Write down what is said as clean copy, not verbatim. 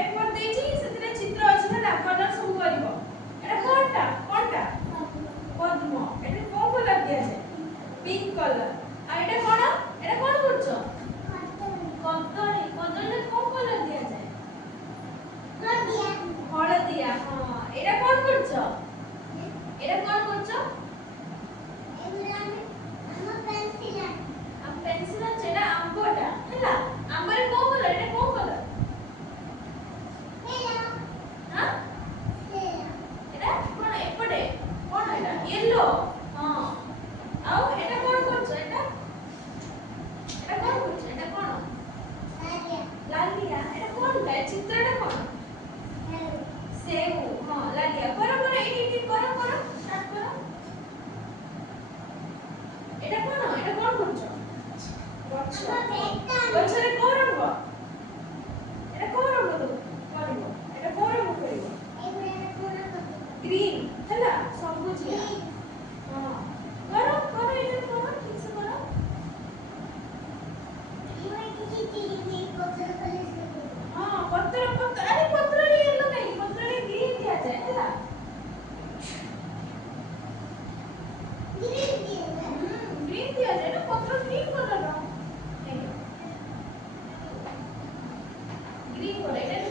paper देछि सेतरे चित्र अछि ना कलर सब करबो एटा कोनटा पद्म एटा कोन कलर दिया छै पिंक कलर आ एटा कोन करछो कदली कोन कलर दिया छै हळदिया हां एटा कोन करछो पेंसिल छेड़ा आंबोटा हैला आंबरे को कलर एटा को कलर हां एटा कोन एपटे कोन एटा येलो हां आउ एटा कोन करछ एटा कोन करछ एटा कोन लालिया एटा कोनटा चित्रटा कोन सेव हां लालिया करो एटी करो स्टार्ट करो एटा कोन करछ गछरे को रंग एटा को रंग करबो एटा को रंग करबो ग्रीन हैला सबुजिया हां करो एटा करो ठीक से करो हां पत्र अरे पत्र रे येलो नहीं पत्र रे ग्रीन दिया जाए हैला ग्रीन दिया जाए ना पत्र ग्रीन कलर रो ग्रीन कलर